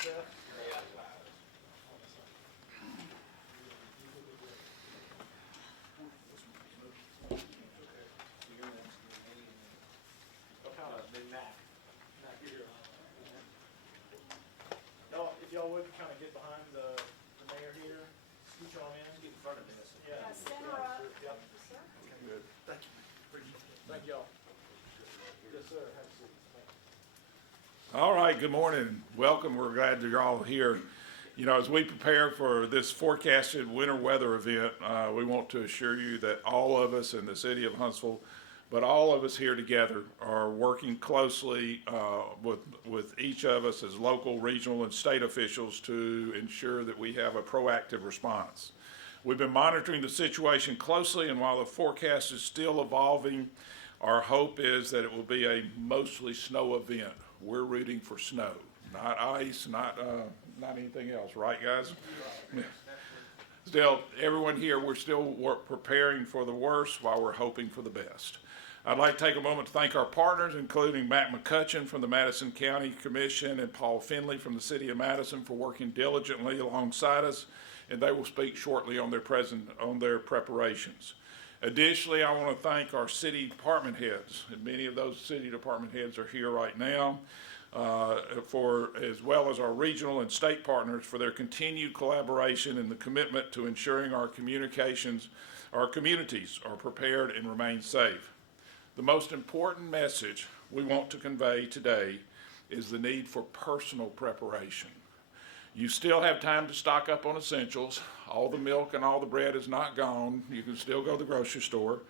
Seth? No, if y'all would kind of get behind the mayor here, scoot y'all in. Get in front of Madison. Yeah. Center up. Yep. Sir? Good. Thank you. Thank y'all. Yes, sir. Have a seat. All right, good morning. Welcome. We're glad that you're all here. You know, as we prepare for this forecasted winter weather event, we want to assure you that all of us in the city of Huntsville, but all of us here together are working closely with each of us as local, regional, and state officials to ensure that we have a proactive response. We've been monitoring the situation closely, and while the forecast is still evolving, our hope is that it will be a mostly snow event. We're rooting for snow, not ice, not anything else, right, guys? Still, everyone here, we're still preparing for the worst while we're hoping for the best. I'd like to take a moment to thank our partners, including Matt McCutcheon from the Madison County Commission and Paul Finley from the City of Madison for working diligently alongside us, and they will speak shortly on their preparations. Additionally, I want to thank our city department heads, and many of those city department heads are here right now, as well as our regional and state partners for their continued collaboration and the commitment to ensuring our communities are prepared and remain safe. The most important message we want to convey today is the need for personal preparation. You still have time to stock up on essentials. All the milk and all the bread is not gone. You can still go to the grocery store.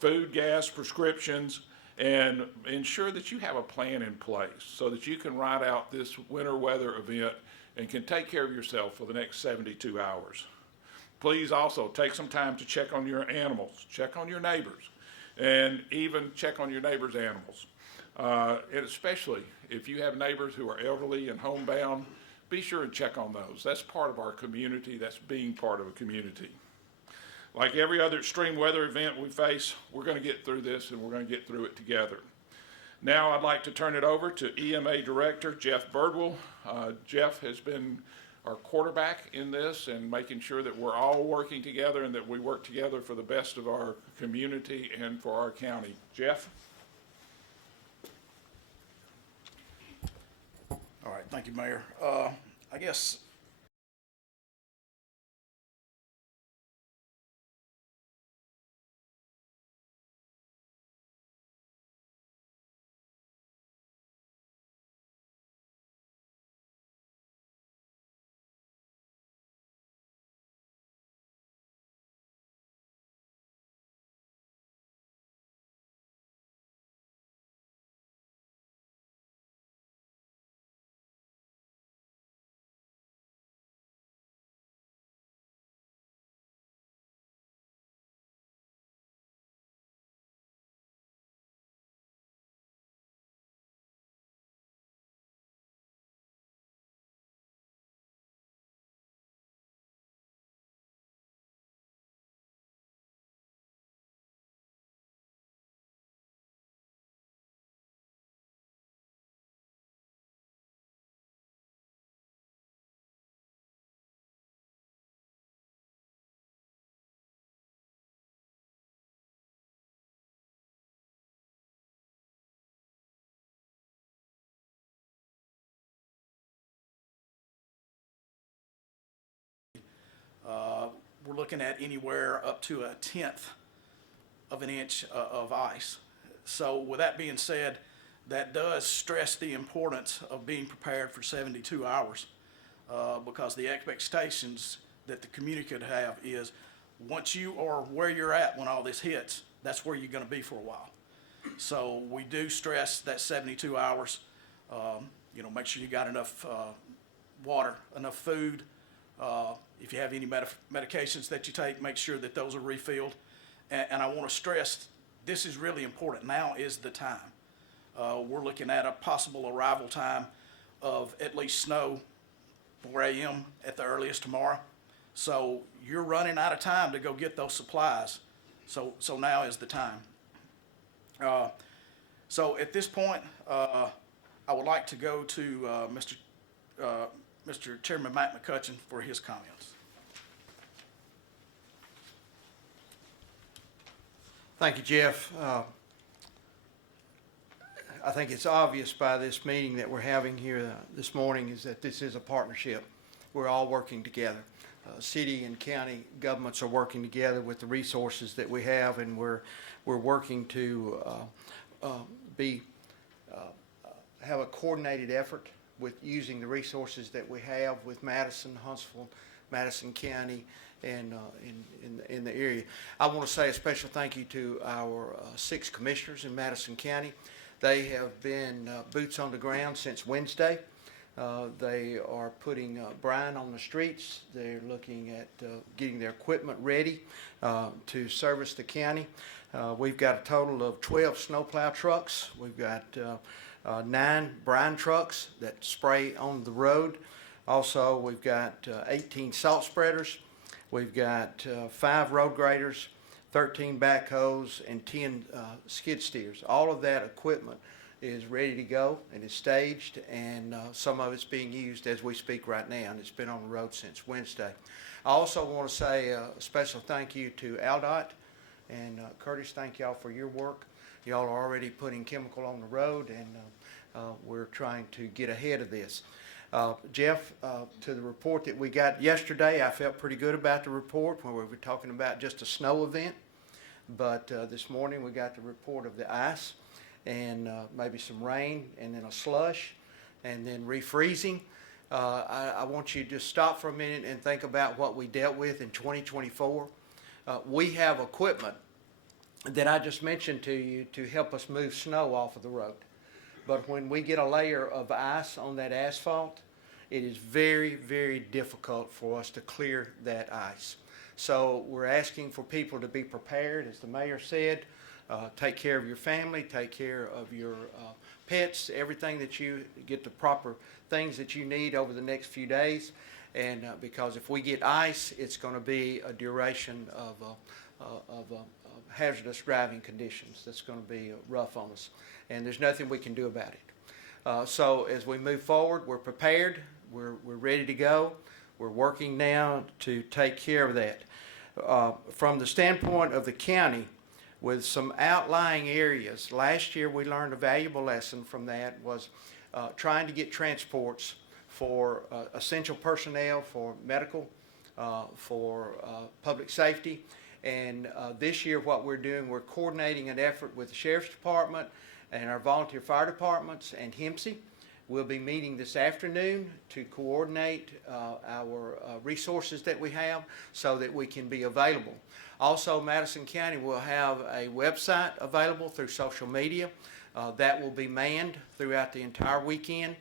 Food, gas, prescriptions, and ensure that you have a plan in place so that you can ride out this winter weather event and can take care of yourself for the next 72 hours. Please also take some time to check on your animals, check on your neighbors, and even check on your neighbors' animals. And especially if you have neighbors who are elderly and homebound, be sure and check on those. That's part of our community. That's being part of a community. Like every other extreme weather event we face, we're going to get through this and we're going to get through it together. Now I'd like to turn it over to EMA Director Jeff Birdwell. Jeff has been our quarterback in this and making sure that we're all working together and that we work together for the best of our community and for our county. Jeff? All right, thank you, Mayor. I guess we're looking at anywhere up to 1/10 of an inch of ice. So with that being said, that does stress the importance of being prepared for 72 hours because the expectations that the community could have is once you are where you're at when all this hits, that's where you're going to be for a while. So we do stress that 72 hours. Make sure you got enough water, enough food. If you have any medications that you take, make sure that those are refilled. And I want to stress, this is really important. Now is the time. We're looking at a possible arrival time of at least snow 4 a.m. at the earliest tomorrow. So you're running out of time to go get those supplies. So now is the time. So at this point, I would like to go to Mr. Mr. Chairman Matt McCutcheon for his comments. Thank you, Jeff. I think it's obvious by this meeting that we're having here this morning is that this is a partnership. We're all working together. City and county governments are working together with the resources that we have, and we're working to have a coordinated effort with using the resources that we have with Madison, Huntsville, Madison County, and in the area. I want to say a special thank you to our 6 commissioners in Madison County. They have been boots on the ground since Wednesday. They are putting brine on the streets. They're looking at getting their equipment ready to service the county. We've got a total of 12 snowplow trucks. We've got 9 brine trucks that spray on the road. Also, we've got 18 salt spreaders. We've got 5 road graders, 13 backhoes, and 10 skid steers. All of that equipment is ready to go and is staged, and some of it's being used as we speak right now, and it's been on the road since Wednesday. I also want to say a special thank you to Aldot and Curtis. Thank y'all for your work. Y'all are already putting chemical on the road, and we're trying to get ahead of this. Jeff, to the report that we got yesterday, I felt pretty good about the report when we were talking about just a snow event. But this morning we got the report of the ice and maybe some rain and then a slush and then refreezing. I want you to just stop for a minute and think about what we dealt with in 2024. We have equipment that I just mentioned to you to help us move snow off of the road. But when we get a layer of ice on that asphalt, it is very, very difficult for us to clear that ice. So we're asking for people to be prepared, as the mayor said. Take care of your family, take care of your pets, everything that you get the proper things that you need over the next few days. And because if we get ice, it's going to be a duration of hazardous driving conditions. That's going to be rough on us, and there's nothing we can do about it. So as we move forward, we're prepared, we're ready to go. We're working now to take care of that. From the standpoint of the county, with some outlying areas, last year we learned a valuable lesson from that was trying to get transports for essential personnel, for medical, for public safety. And this year what we're doing, we're coordinating an effort with the Sheriff's Department and our volunteer fire departments and HIMSI. We'll be meeting this afternoon to coordinate our resources that we have so that we can be available. Also, Madison County will have a website available through social media that will be manned throughout the entire weekend.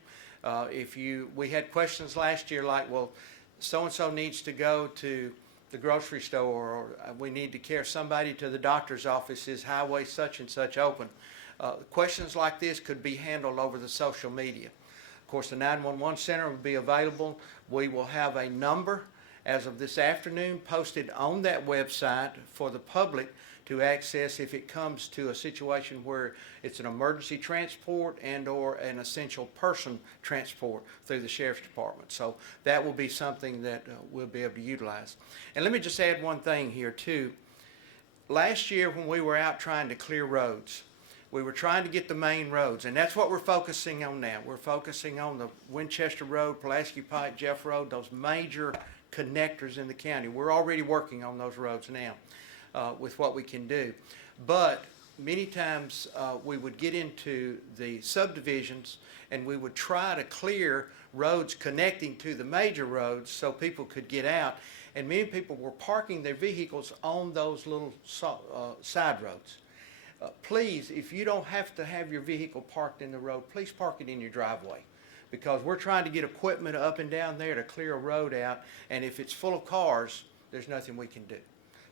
We had questions last year like, well, so-and-so needs to go to the grocery store, or we need to carry somebody to the doctor's office, is highway such and such open? Questions like this could be handled over the social media. Of course, the 911 center will be available. We will have a number as of this afternoon posted on that website for the public to access if it comes to a situation where it's an emergency transport and or an essential person transport through the Sheriff's Department. So that will be something that we'll be able to utilize. And let me just add one thing here too. Last year when we were out trying to clear roads, we were trying to get the main roads, and that's what we're focusing on now. We're focusing on the Winchester Road, Pulaski Pike, Jeff Road, those major connectors in the county. We're already working on those roads now with what we can do. But many times we would get into the subdivisions and we would try to clear roads connecting to the major roads so people could get out. And many people were parking their vehicles on those little side roads. Please, if you don't have to have your vehicle parked in the road, please park it in your driveway, because we're trying to get equipment up and down there to clear a road out, and if it's full of cars, there's nothing we can do.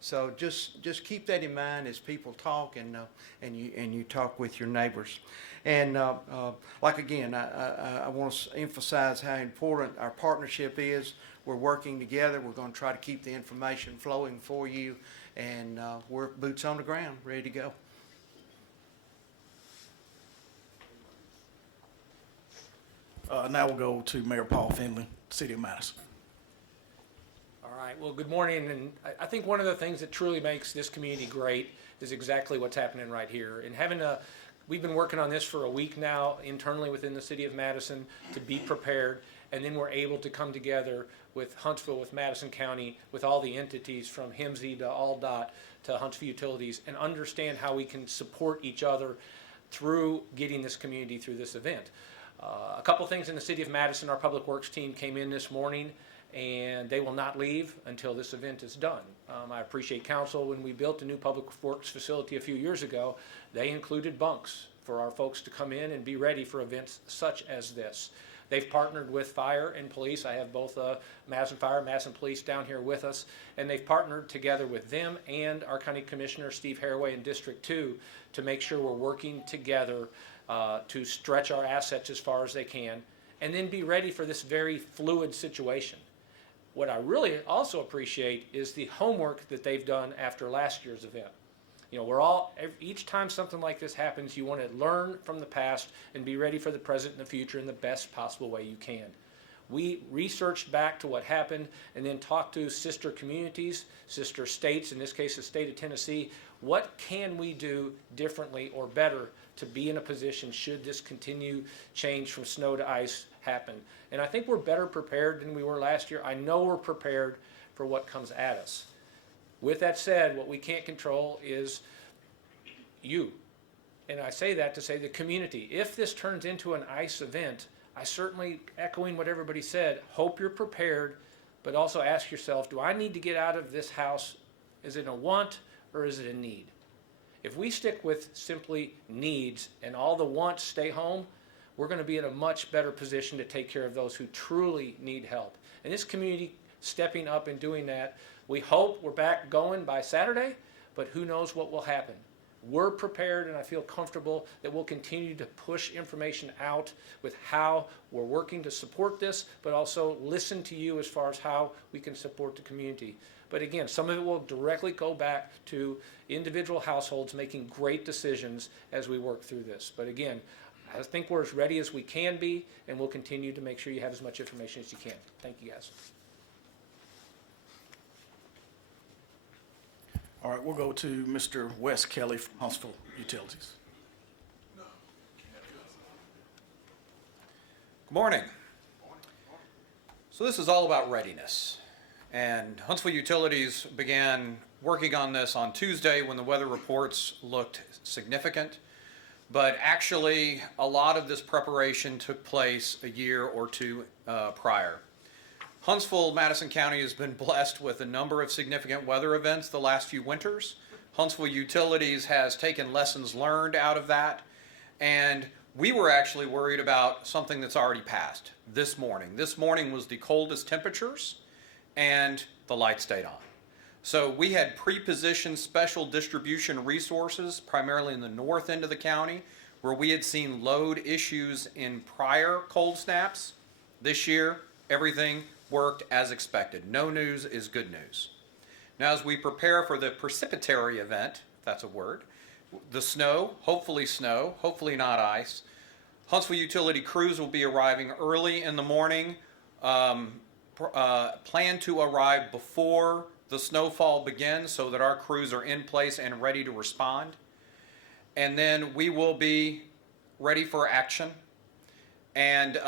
So just keep that in mind as people talk and you talk with your neighbors. And like again, I want to emphasize how important our partnership is. We're working together. We're going to try to keep the information flowing for you, and we're boots on the ground, ready to go. Now we'll go to Mayor Paul Finley, City of Madison. All right, well, good morning, and I think one of the things that truly makes this community great is exactly what's happening right here. And we've been working on this for a week now internally within the City of Madison to be prepared, and then we're able to come together with Huntsville, with Madison County, with all the entities from HIMSI to AllDOT to Huntsville Utilities, and understand how we can support each other through getting this community through this event. A couple things in the City of Madison, our Public Works team came in this morning, and they will not leave until this event is done. I appreciate council. When we built a new Public Works facility a few years ago, they included bunks for our folks to come in and be ready for events such as this. They've partnered with fire and police. I have both Madison Fire and Madison Police down here with us, and they've partnered together with them and our County Commissioner, Steve Haraway, in District 2 to make sure we're working together to stretch our assets as far as they can, and then be ready for this very fluid situation. What I really also appreciate is the homework that they've done after last year's event. You know, each time something like this happens, you want to learn from the past and be ready for the present and the future in the best possible way you can. We researched back to what happened and then talked to sister communities, sister states, in this case the state of Tennessee. What can we do differently or better to be in a position should this continue change from snow to ice happen? And I think we're better prepared than we were last year. I know we're prepared for what comes at us. With that said, what we can't control is you. And I say that to say the community. If this turns into an ice event, I certainly, echoing what everybody said, hope you're prepared, but also ask yourself, do I need to get out of this house? Is it a want or is it a need? If we stick with simply needs and all the wants stay home, we're going to be in a much better position to take care of those who truly need help. And this community stepping up and doing that, we hope we're back going by Saturday, but who knows what will happen. We're prepared, and I feel comfortable that we'll continue to push information out with how we're working to support this, but also listen to you as far as how we can support the community. But again, some of it will directly go back to individual households making great decisions as we work through this. But again, I think we're as ready as we can be, and we'll continue to make sure you have as much information as you can. Thank you, guys. All right, we'll go to Mr. Wes Kelly from Huntsville Utilities. Good morning. So this is all about readiness. And Huntsville Utilities began working on this on Tuesday when the weather reports looked significant. But actually, a lot of this preparation took place a year or two prior. Huntsville, Madison County has been blessed with a number of significant weather events the last few winters. Huntsville Utilities has taken lessons learned out of that, and we were actually worried about something that's already passed this morning. This morning was the coldest temperatures, and the light stayed on. So we had pre-positioned special distribution resources, primarily in the north end of the county, where we had seen load issues in prior cold snaps. This year, everything worked as expected. No news is good news. Now, as we prepare for the precipitary event, if that's a word, the snow, hopefully not ice, Huntsville utility crews will be arriving early in the morning, plan to arrive before the snowfall begins so that our crews are in place and ready to respond. And then we will be ready for action. And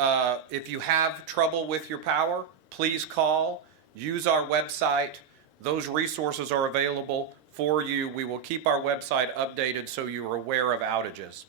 if you have trouble with your power, please call, use our website. Those resources are available for you. We will keep our website updated so you are aware of outages.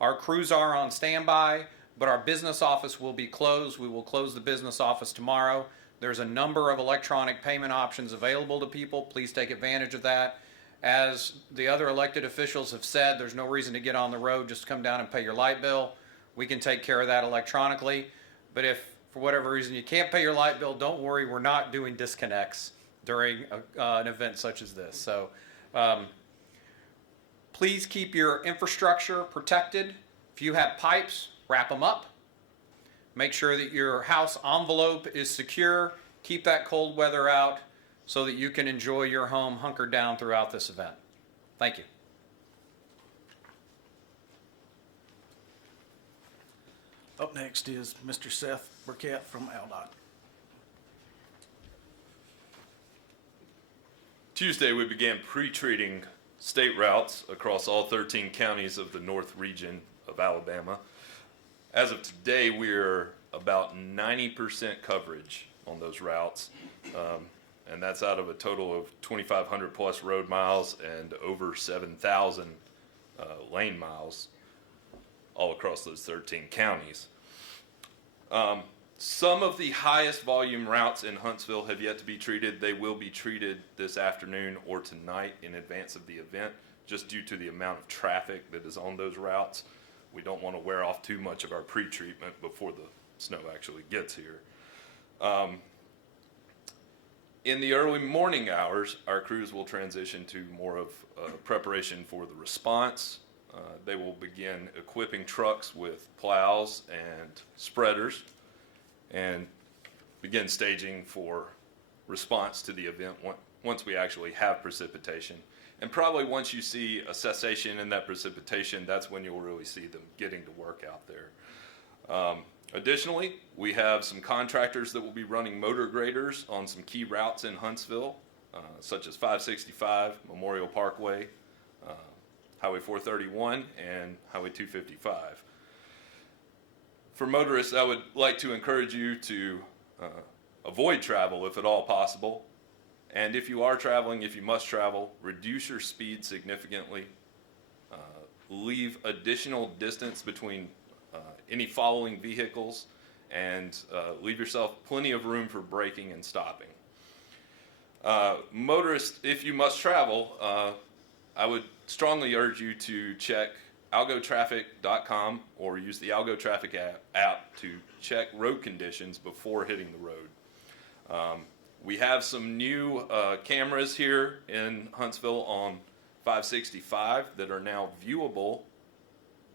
Our crews are on standby, but our business office will be closed. We will close the business office tomorrow. There's a number of electronic payment options available to people. Please take advantage of that. As the other elected officials have said, there's no reason to get on the road, just come down and pay your light bill. We can take care of that electronically. But if for whatever reason you can't pay your light bill, don't worry, we're not doing disconnects during an event such as this. So please keep your infrastructure protected. If you have pipes, wrap them up. Make sure that your house envelope is secure. Keep that cold weather out so that you can enjoy your home hunkered down throughout this event. Thank you. Up next is Mr. Seth Burkett from AlDOT. Tuesday, we began pre-treating state routes across all 13 counties of the North region of Alabama. As of today, we're about 90% coverage on those routes, and that's out of a total of 2,500 plus road miles and over 7,000 lane miles all across those 13 counties. Some of the highest volume routes in Huntsville have yet to be treated. They will be treated this afternoon or tonight in advance of the event, just due to the amount of traffic that is on those routes. We don't want to wear off too much of our pre-treatment before the snow actually gets here. In the early morning hours, our crews will transition to more of preparation for the response. They will begin equipping trucks with plows and spreaders and begin staging for response to the event once we actually have precipitation. And probably once you see a cessation in that precipitation, that's when you'll really see them getting to work out there. Additionally, we have some contractors that will be running motor graders on some key routes in Huntsville, such as 565, Memorial Parkway, Highway 431, and Highway 255. For motorists, I would like to encourage you to avoid travel if at all possible. And if you are traveling, if you must travel, reduce your speed significantly. Leave additional distance between any following vehicles, and leave yourself plenty of room for braking and stopping. Motorists, if you must travel, I would strongly urge you to check algotraffic.com or use the Algo Traffic app to check road conditions before hitting the road. We have some new cameras here in Huntsville on 565 that are now viewable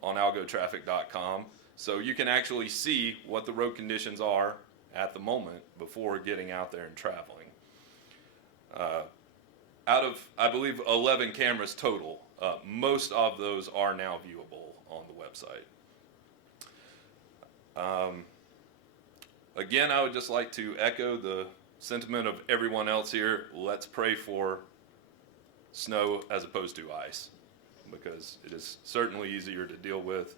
on algotraffic.com, so you can actually see what the road conditions are at the moment before getting out there and traveling. Out of, I believe, 11 cameras total, most of those are now viewable on the website. Again, I would just like to echo the sentiment of everyone else here. Let's pray for snow as opposed to ice, because it is certainly easier to deal with.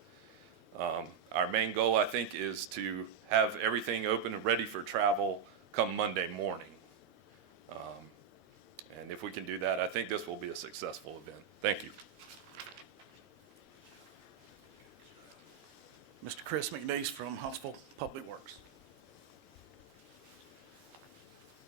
Our main goal, I think, is to have everything open and ready for travel come Monday morning. And if we can do that, I think this will be a successful event. Thank you. Mr. Chris McNeese from Huntsville Public Works.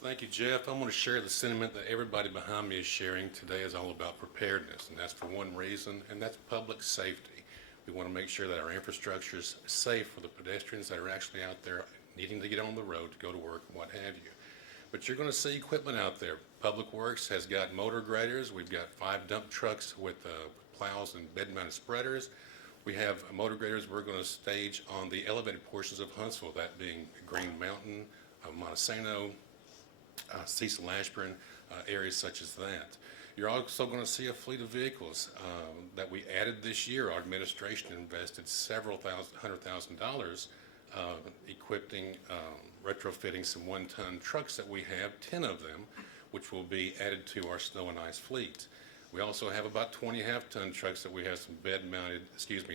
Thank you, Jeff. I'm going to share the sentiment that everybody behind me is sharing. Today is all about preparedness, and that's for one reason, and that's public safety. We want to make sure that our infrastructure is safe for the pedestrians that are actually out there needing to get on the road to go to work and what have you. But you're going to see equipment out there. Public Works has got motor graders. We've got 5 dump trucks with plows and bed-mounted spreaders. We have motor graders we're going to stage on the elevated portions of Huntsville, that being Green Mountain, Montesano, Cecil Ashburn, areas such as that. You're also going to see a fleet of vehicles that we added this year. Our administration invested several $100,000 equipping, retrofitting some 1-ton trucks that we have, 10 of them, which will be added to our snow and ice fleet. We also have about 20 half-ton trucks that we have some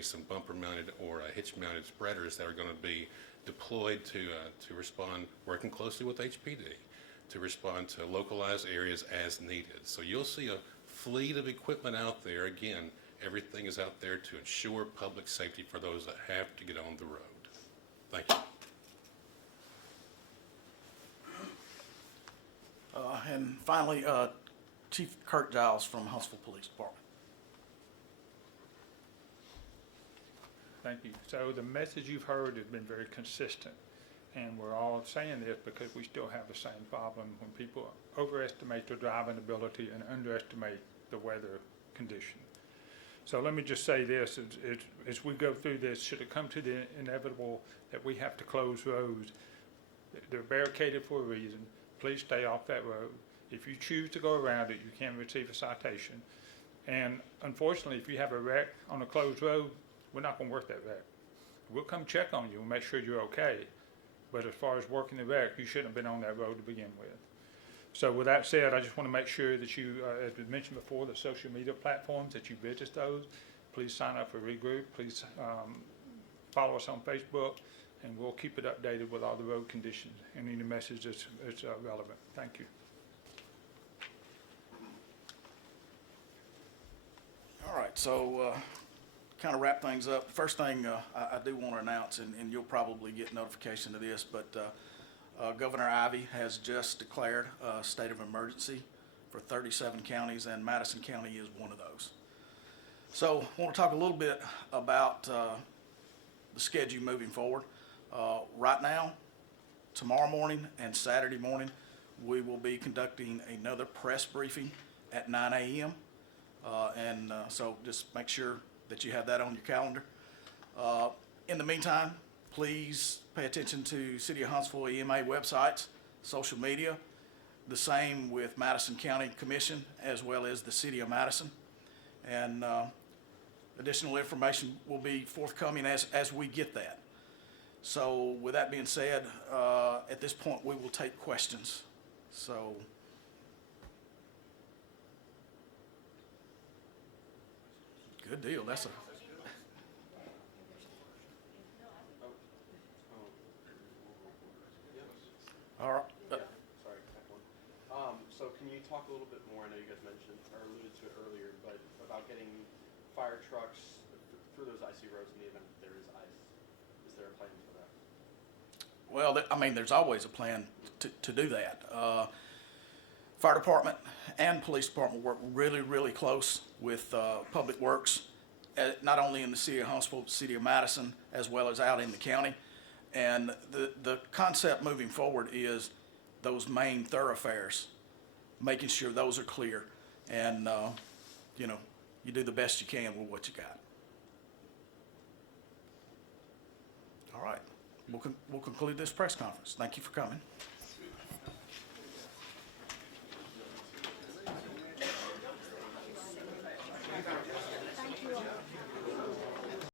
some bumper-mounted or hitch-mounted spreaders that are going to be deployed to respond, working closely with HPD, to respond to localized areas as needed. So you'll see a fleet of equipment out there. Again, everything is out there to ensure public safety for those that have to get on the road. Thank you. And finally, Chief Kurt Giles from Huntsville Police Department. Thank you. So the message you've heard has been very consistent, and we're all saying this because we still have the same problem when people overestimate their driving ability and underestimate the weather condition. So let me just say this, as we go through this, should it come to the inevitable that we have to close roads, they're barricaded for a reason. Please stay off that road. If you choose to go around it, you can receive a citation. And unfortunately, if you have a wreck on a closed road, we're not going to work that wreck. We'll come check on you and make sure you're okay. But as far as working the wreck, you shouldn't have been on that road to begin with. So with that said, I just want to make sure that you, as we mentioned before, the social media platforms, that you visit those. Please sign up for Regroup. Please follow us on Facebook, and we'll keep it updated with all the road conditions and any message that's relevant. Thank you. All right, so kind of wrap things up. First thing I do want to announce, and you'll probably get notification of this, but Governor Ivey has just declared a state of emergency for 37 counties, and Madison County is one of those. So I want to talk a little bit about the schedule moving forward. Right now, tomorrow morning and Saturday morning, we will be conducting another press briefing at 9 a.m. So just make sure that you have that on your calendar. In the meantime, please pay attention to City of Huntsville EMA websites, social media, the same with Madison County Commission as well as the City of Madison. And additional information will be forthcoming as we get that. So with that being said, at this point we will take questions. So good deal. That's a all right. Sorry, so can you talk a little bit more, I know you guys mentioned or alluded to it earlier, but about getting fire trucks through those icy roads in the event that there is ice? Is there a plan for that? Well, I mean, there's always a plan to do that. Fire department and police department work really, really close with Public Works, not only in the City of Huntsville, but City of Madison, as well as out in the county. And the concept moving forward is those main thoroughfares, making sure those are clear. And, you know, you do the best you can with what you got. All right. We'll conclude this press conference. Thank you for coming.